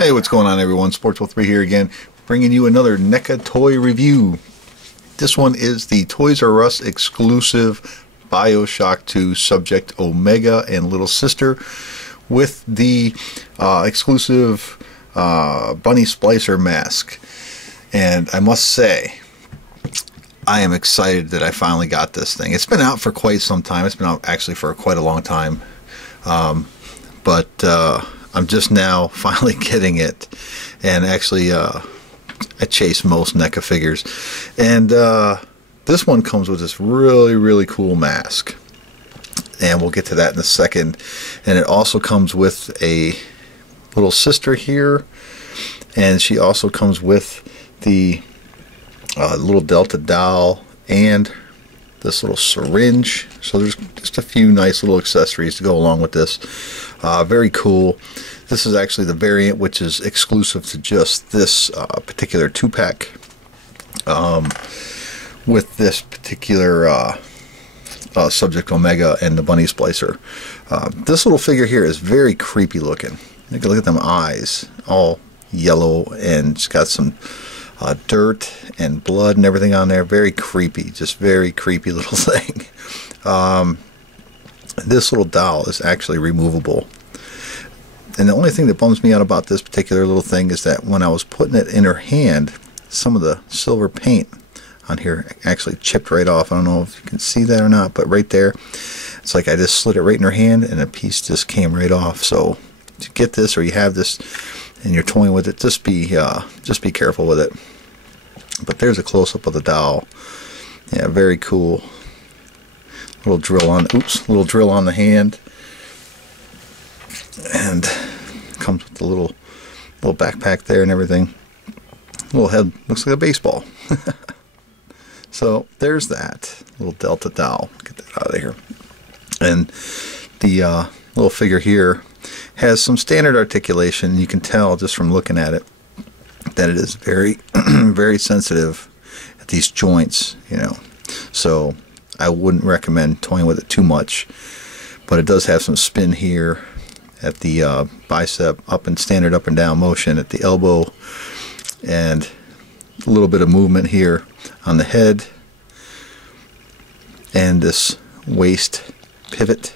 Hey, what's going on everyone? Sports03 here again, bringing you another NECA toy review. This one is the Toys R Us exclusive Bioshock 2 Subject Omega and Little Sister with the exclusive Bunny Splicer Mask. And I must say, I am excited that I finally got this thing. It's been out for quite some time. It's been out actually for quite a long time. But I'm just now finally getting it, and actually I chase most NECA figures, and this one comes with this really cool mask, and we'll get to that in a second. And it also comes with a little sister here, and she also comes with the little Delta doll and this little syringe. So there's just a few nice little accessories to go along with this. Very cool. This is actually the variant which is exclusive to just this particular 2-pack with this particular Subject Omega and the Bunny Splicer. This little figure here is very creepy looking. You can look at them eyes, all yellow, and it's got some dirt and blood and everything on there. Very creepy, just very creepy little thing. This little doll is actually removable, and the only thing that bums me out about this particular little thing is that when I was putting it in her hand, some of the silver paint on here actually chipped right off. I don't know if you can see that or not, but right there, it's like I just slid it right in her hand and a piece just came right off. So if you get this, or you have this and you're toying with it, just be careful with it. But there's a close-up of the doll. Yeah, very cool. Little drill on the hand, and comes with the little backpack there and everything. Little head looks like a baseball. So there's that little Delta doll. Get that out of here. And the little figure here has some standard articulation. You can tell just from looking at it that it is very very sensitive at these joints, you know. So I wouldn't recommend toying with it too much, but it does have some spin here at the bicep, up and standard up and down motion at the elbow, and a little bit of movement here on the head, and this waist pivot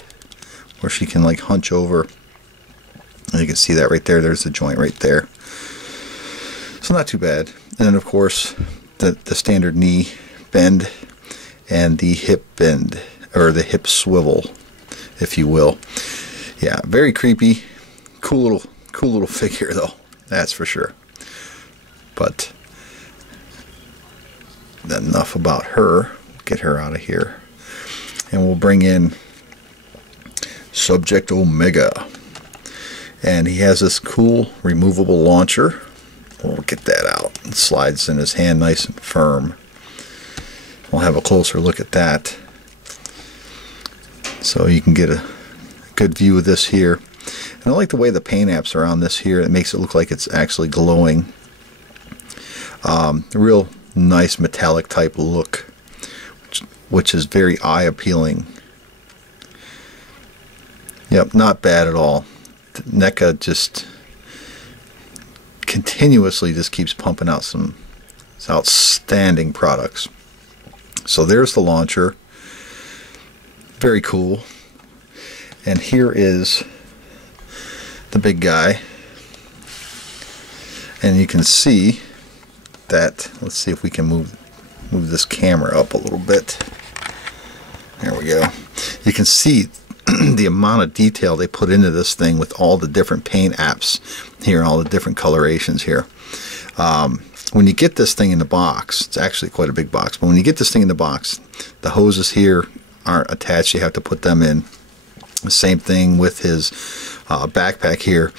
where she can like hunch over, and you can see that right there. There's the joint right there. So not too bad. And then of course the standard knee bend and the hip bend, or the hip swivel, if you will. Yeah, very creepy. Cool little figure though, that's for sure. But enough about her. Get her out of here, and we'll bring in Subject Omega, and he has this cool removable launcher. We'll get that out. It slides in his hand nice and firm. We'll have a closer look at that, so you can get a good view of this here. And I like the way the paint apps are on this here. It makes it look like it's actually glowing. Real nice metallic type look, which is very eye appealing. Yep, not bad at all. NECA just continuously just keeps pumping out some outstanding products. So there's the launcher. Very cool. And here is the big guy. And you can see that, let's see if we can move this camera up a little bit. There we go. You can see the amount of detail they put into this thing with all the different paint apps here, all the different colorations here. When you get this thing in the box, it's actually quite a big box, but when you get this thing in the box, the hoses here aren't attached. You have to put them in. The same thing with his backpack here.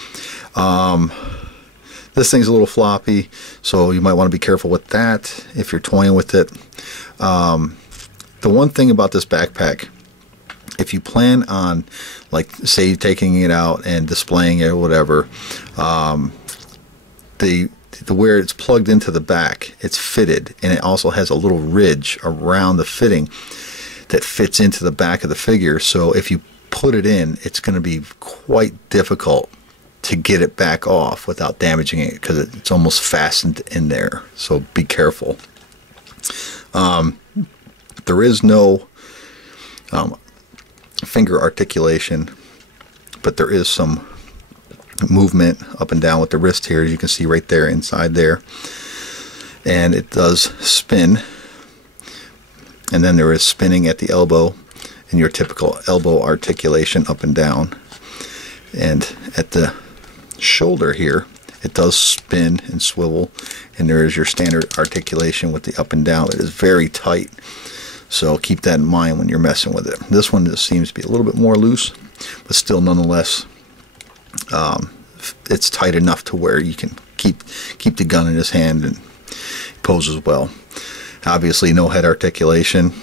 This thing's a little floppy, so you might want to be careful with that if you're toying with it. The one thing about this backpack, if you plan on, like, say, taking it out and displaying it or whatever, where it's plugged into the back, it's fitted, and it also has a little ridge around the fitting that fits into the back of the figure. So if you put it in, it's going to be quite difficult to get it back off without damaging it, because it's almost fastened in there. So be careful. There is no finger articulation, but there is some movement up and down with the wrist here, as you can see right there inside there, and it does spin, and then there is spinning at the elbow and your typical elbow articulation up and down, and at the shoulder here it does spin and swivel, and there is your standard articulation with the up and down. It is very tight, so keep that in mind when you're messing with it. This one just seems to be a little bit more loose, but still nonetheless it's tight enough to where you can keep the gun in his hand and poses well. Obviously no head articulation,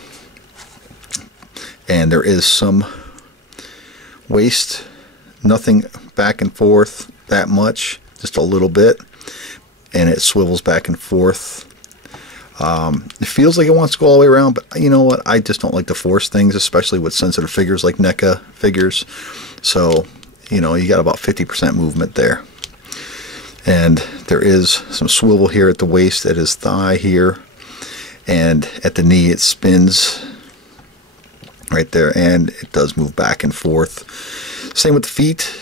and there is some waist, nothing back and forth that much, just a little bit, and it swivels back and forth. It feels like it wants to go all the way around, but you know what, I just don't like to force things, especially with sensitive figures like NECA figures. So you know, you got about 50% movement there, and there is some swivel here at the waist, at his thigh here, and at the knee it spins right there, and it does move back and forth. Same with the feet.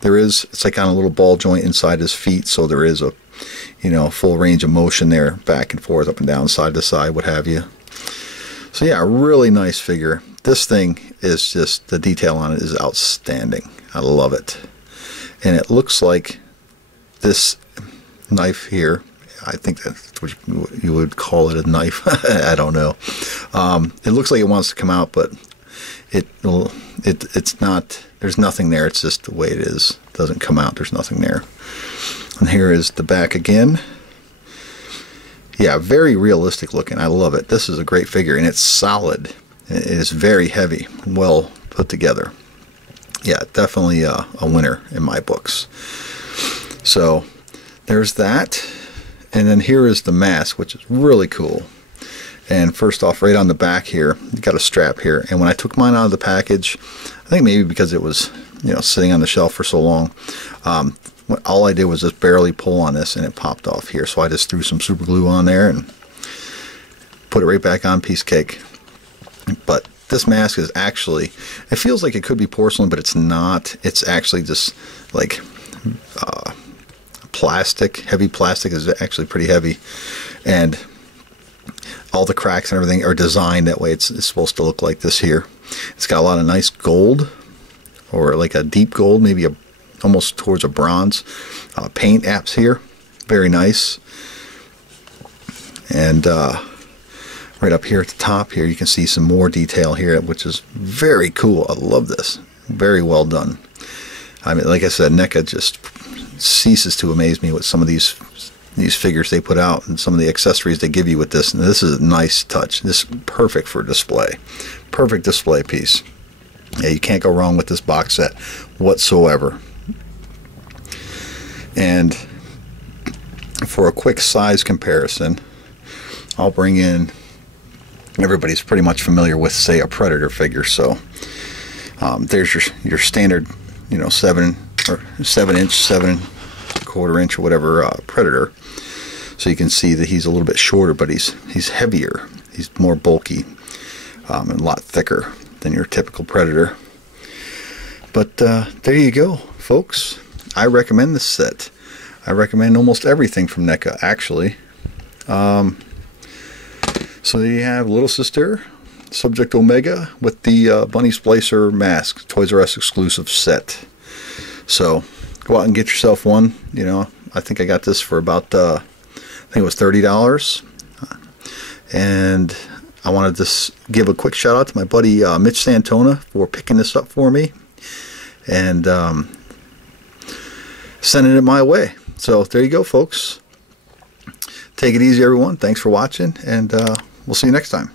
It's like on a little ball joint inside his feet, so there is a, you know, full range of motion there, back and forth, up and down, side to side, what have you. So yeah, really nice figure. This thing is just, the detail on it is outstanding. I love it. And it looks like this knife here, I think that's what you would call it, a knife. I don't know. It looks like it wants to come out, but it's not. There's nothing there. It's just the way it is. It doesn't come out. There's nothing there. And here is the back again. Yeah, very realistic looking. I love it. This is a great figure, and it's solid. It is very heavy, well put together. Yeah, definitely a winner in my books. So there's that, and then here is the mask, which is really cool. And first off, right on the back here, you got a strap here, and when I took mine out of the package, I think maybe because it was, you know, sitting on the shelf for so long, all I did was just barely pull on this and it popped off here. So I just threw some super glue on there and put it right back on, piece of cake. But this mask is actually, it feels like it could be porcelain, but it's not. It's actually just like plastic. Heavy plastic is actually pretty heavy, and all the cracks and everything are designed that way. It's supposed to look like this here. It's got a lot of nice gold, or like a deep gold, maybe almost towards a bronze paint apps here. Very nice. And right up here at the top here, you can see some more detail here, which is very cool. I love this. Very well done. I mean, like I said, NECA just ceases to amaze me with some of these figures they put out and some of the accessories they give you with this. And this is a nice touch. This is perfect for display. Perfect display piece. Yeah, you can't go wrong with this box set whatsoever. And for a quick size comparison, I'll bring in, everybody's pretty much familiar with, say, a Predator figure. So there's your standard, you know, 7 inch, 7.25 inch, or whatever Predator. So you can see that he's a little bit shorter, but he's heavier. He's more bulky and a lot thicker than your typical Predator. But there you go, folks. I recommend this set. I recommend almost everything from NECA, actually. So there you have Little Sister, Subject Omega, with the Bunny Splicer Mask, Toys R Us exclusive set. So go out and get yourself one. You know, I think I got this for about, I think it was $30. And I wanted to give a quick shout out to my buddy MITCHSANTONA for picking this up for me and sending it my way. So there you go, folks. Take it easy, everyone. Thanks for watching, and we'll see you next time.